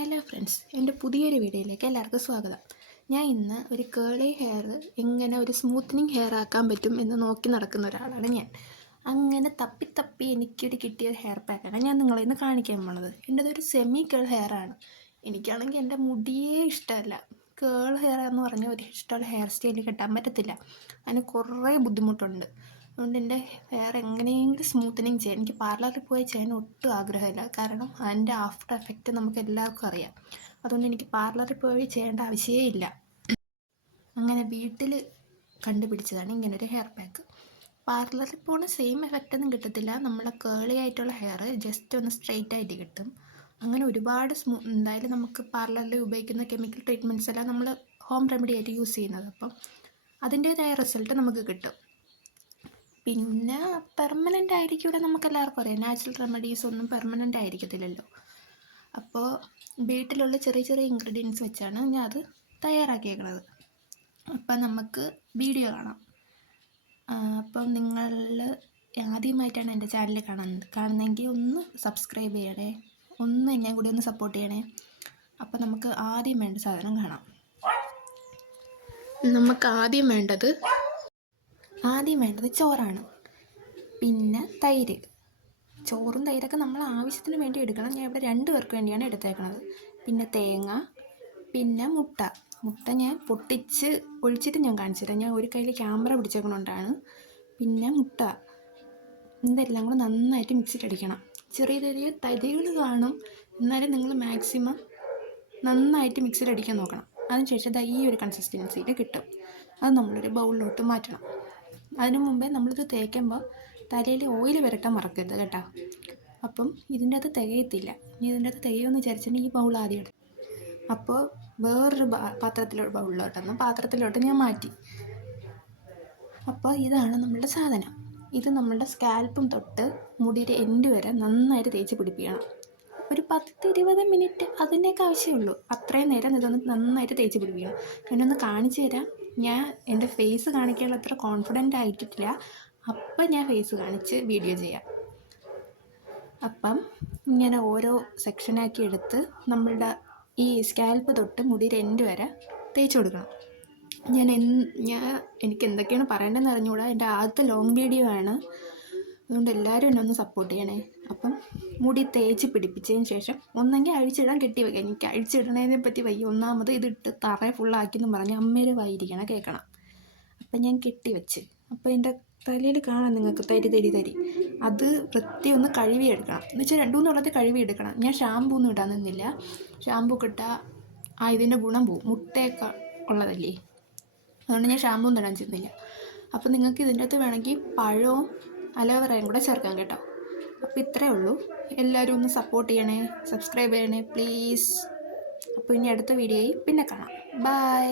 Hello friends, എൻ്റെ പുതിയൊരു വീഡിയോയിലേക്ക് എല്ലാവർക്കും സ്വാഗതം. ഞാൻ ഇന്ന് ഒരു കേളി ഹെയർ എങ്ങനെ ഒരു സ്മൂത്തനിങ് ഹെയർ ആക്കാൻ പറ്റും എന്ന് നോക്കി നടക്കുന്ന ഒരാളാണ് ഞാൻ. അങ്ങനെ തപ്പി എനിക്കൊരു കിട്ടിയ ഹെയർ പാക്കാണ് ഞാൻ നിങ്ങളെ ഇന്ന് കാണിക്കാൻ പോണത്. എൻ്റെതൊരു സെമി കേൾ ഹെയർ ആണ്. എനിക്കാണെങ്കിൽ എൻ്റെ മുടിയേ ഇഷ്ടമല്ല. കേൾ ഹെയർ എന്ന് പറഞ്ഞാൽ ഒരു ഇഷ്ടമുള്ള ഹെയർ സ്റ്റൈൽ കെട്ടാൻ പറ്റത്തില്ല. അതിന് കുറേ ബുദ്ധിമുട്ടുണ്ട്. അതുകൊണ്ട് എൻ്റെ ഹെയർ എങ്ങനെയെങ്കിലും സ്മൂത്തനിങ് ചെയ്യാൻ എനിക്ക് പാർലറിൽ പോയി ചെയ്യാൻ ഒട്ടും ആഗ്രഹമില്ല. കാരണം അതിൻ്റെ ആഫ്റ്റർ എഫക്റ്റ് നമുക്ക് എല്ലാവർക്കും അറിയാം. അതുകൊണ്ട് എനിക്ക് പാർലറിൽ പോയി ചെയ്യേണ്ട ആവശ്യമേ ഇല്ല. അങ്ങനെ വീട്ടിൽ കണ്ടുപിടിച്ചതാണ് ഇങ്ങനൊരു ഹെയർ പാക്ക്. പാർലറിൽ പോകുന്ന സെയിം എഫക്റ്റ് ഒന്നും കിട്ടത്തില്ല. നമ്മളെ കേളി ആയിട്ടുള്ള ഹെയർ ജസ്റ്റ് ഒന്ന് സ്ട്രെയിറ്റ് ആയിട്ട് കിട്ടും. അങ്ങനെ ഒരുപാട് എന്തായാലും നമുക്ക് പാർലറിൽ ഉപയോഗിക്കുന്ന കെമിക്കൽ ട്രീറ്റ്മെൻറ്റ്സ് എല്ലാം നമ്മൾ ഹോം റെമഡി ആയിട്ട് യൂസ് ചെയ്യുന്നത്. അപ്പം അതിൻ്റേതായ റിസൾട്ട് നമുക്ക് കിട്ടും. പിന്നെ പെർമനൻ്റ് ആയിരിക്കില്ല, നമുക്കെല്ലാവർക്കും അറിയാം നാച്ചുറൽ റെമഡീസ് ഒന്നും പെർമനൻ്റ് ആയിരിക്കത്തില്ലല്ലോ. അപ്പോൾ വീട്ടിലുള്ള ചെറിയ ചെറിയ ഇൻഗ്രീഡിയൻസ് വെച്ചാണ് ഞാൻ അത് തയ്യാറാക്കിയേക്കുന്നത്. അപ്പം നമുക്ക് വീഡിയോ കാണാം. അപ്പം നിങ്ങൾ ആദ്യമായിട്ടാണ് എൻ്റെ ചാനൽ കാണുന്നതെങ്കിൽ ഒന്ന് സബ്സ്ക്രൈബ് ചെയ്യണേ, ഒന്ന് എന്നെ കൂടി ഒന്ന് സപ്പോർട്ട് ചെയ്യണേ. അപ്പം നമുക്ക് ആദ്യം വേണ്ട സാധനം കാണാം. നമുക്ക് ആദ്യം വേണ്ടത് ചോറാണ്, പിന്നെ തൈര്. ചോറും തൈരൊക്കെ നമ്മൾ ആവശ്യത്തിന് വേണ്ടി എടുക്കണം. ഞാൻ ഇവിടെ 2 പേർക്ക് വേണ്ടിയാണ് എടുത്തേക്കുന്നത്. പിന്നെ തേങ്ങ, പിന്നെ മുട്ട ഞാൻ പൊട്ടിച്ച് ഒഴിച്ചിട്ട് ഞാൻ കാണിച്ചുതരാം. ഞാൻ ഒരു കയ്യിൽ ക്യാമറ പിടിച്ചേക്കണോണ്ടാണ്. പിന്നെ മുട്ട, ഇതെല്ലാം കൂടെ നന്നായിട്ട് മിക്സിയിലടിക്കണം. ചെറിയ ചെറിയ തരികൾ കാണും, എന്നാലും നിങ്ങൾ മാക്സിമം നന്നായിട്ട് മിക്സിയിലടിക്കാൻ നോക്കണം. അതിനുശേഷം ഈ ഒരു കൺസിസ്റ്റൻസിയിൽ കിട്ടും. അത് നമ്മളൊരു ബൗളിലോട്ട് മാറ്റണം. അതിനു മുമ്പേ നമ്മളിത് തേക്കുമ്പോൾ തലയിൽ ഓയിൽ വരട്ടാൻ മറക്കരുത് കേട്ടോ. അപ്പം ഇതിൻ്റെ അകത്ത് തികയത്തില്ല. ഇനി ഇതിൻ്റെ അകത്ത് തികയുമെന്ന് വിചാരിച്ചിട്ട് ഈ ബൗൾ ആദ്യം എടുത്തു. അപ്പോൾ വേറൊരു പാത്രത്തിലോട്ട് ഞാൻ മാറ്റി. അപ്പോൾ ഇതാണ് നമ്മളുടെ സാധനം. ഇത് നമ്മളുടെ സ്കാൽപ്പും തൊട്ട് മുടിയുടെ എൻഡ് വരെ നന്നായിട്ട് തേച്ച് പിടിപ്പിക്കണം. ഒരു 10-20 മിനിറ്റ് അതിൻ്റെയൊക്കെ ആവശ്യമുള്ളൂ. അത്രയും നേരം ഇതൊന്ന് നന്നായിട്ട് തേച്ച് പിടിപ്പിക്കണം. ഞാനൊന്ന് കാണിച്ചു തരാം. ഞാൻ എൻ്റെ ഫേസ് കാണിക്കാനുള്ള അത്ര കോൺഫിഡൻ്റ് ആയിട്ടില്ല. അപ്പം ഞാൻ ഫേസ് കാണിച്ച് വീഡിയോ ചെയ്യാം. അപ്പം ഇങ്ങനെ ഓരോ സെക്ഷനാക്കി എടുത്ത് നമ്മളുടെ ഈ സ്കാൽപ്പ് തൊട്ട് മുടിയുടെ എൻഡ് വരെ തേച്ച് കൊടുക്കണം. എനിക്ക് എന്തൊക്കെയാണ് പറയേണ്ടതെന്ന് അറിഞ്ഞുകൂടാ. എൻ്റെ ആദ്യത്തെ ലോങ് വീഡിയോ ആണ്, അതുകൊണ്ട് എല്ലാവരും എന്നെ ഒന്ന് സപ്പോർട്ട് ചെയ്യണേ. അപ്പം മുടി തേച്ച് പിടിപ്പിച്ചതിന് ശേഷം ഒന്നെങ്കിൽ അഴിച്ചിടാൻ കെട്ടി വയ്ക്കുക. എനിക്ക് അഴിച്ചിടണതിനെ പറ്റി വയ്യ. ഒന്നാമത് ഇതിട്ട് തറയെ ഫുള്ളാക്കിയെന്ന് പറഞ്ഞ് അമ്മേരെ വായിരിക്കണം കേൾക്കണം. അപ്പം ഞാൻ കെട്ടി വെച്ച്. അപ്പോൾ എൻ്റെ തലയിൽ കാണാം നിങ്ങൾക്ക് തരി. അത് വൃത്തി ഒന്ന് കഴുകിയെടുക്കണം. എന്ന് വെച്ചാൽ 2-3 വെള്ളത്തിൽ കഴുകിയെടുക്കണം. ഞാൻ ഷാമ്പൂ ഒന്നും ഇടാൻ നിന്നില്ല. ഷാമ്പൂ ഇട്ടാൽ ഇതിൻ്റെ ഗുണം പോവും, മുട്ടയൊക്കെ ഉള്ളതല്ലേ. അതുകൊണ്ട് ഞാൻ ഷാമ്പൂ ഒന്നും ഇടാൻ ചെന്നില്ല. അപ്പോൾ നിങ്ങൾക്ക് ഇതിൻ്റെ അകത്ത് വേണമെങ്കിൽ പഴവും അലോവേറയും കൂടെ ചേർക്കാം കേട്ടോ. അപ്പോൾ ഇത്രയേ ഉള്ളൂ. എല്ലാവരും ഒന്ന് സപ്പോർട്ട് ചെയ്യണേ, സബ്സ്ക്രൈബ് ചെയ്യണേ പ്ലീസ്. അപ്പോൾ ഇനി അടുത്ത വീഡിയോയിൽ പിന്നെ കാണാം. ബൈ.